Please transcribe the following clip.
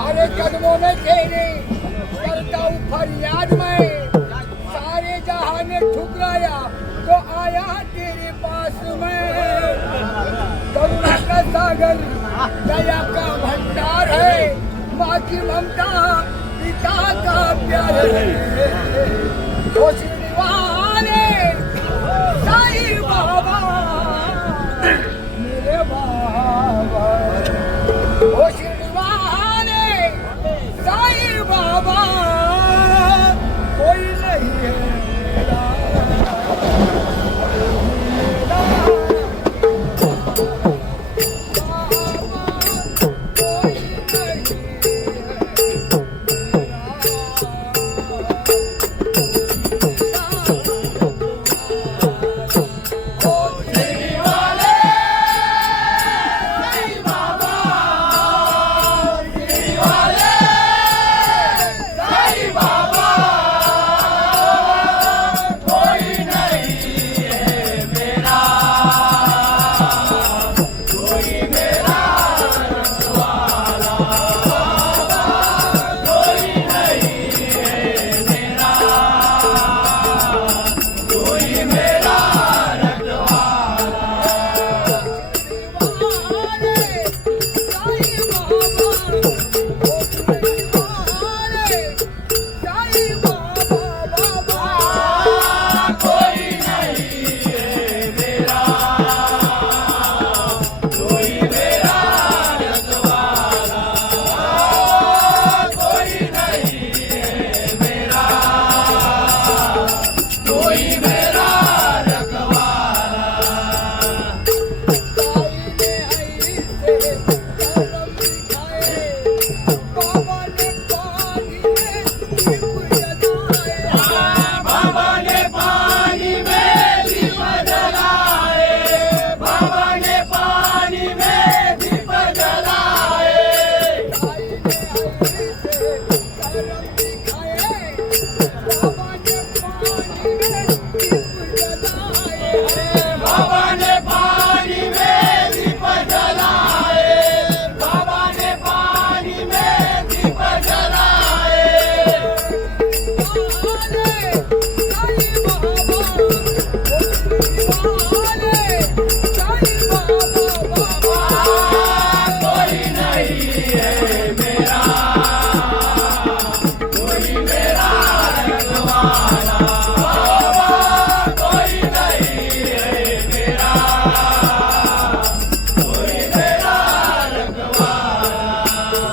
अरे कदमों में तेरे करता हूँ फरियाद मैं, सारे जहां ने ठुकराया तो आया तेरे पास मैं। करुणा का सागर दया का भंडार है, माँ की ममता पिता का प्यार है। ओ शिरडी वाले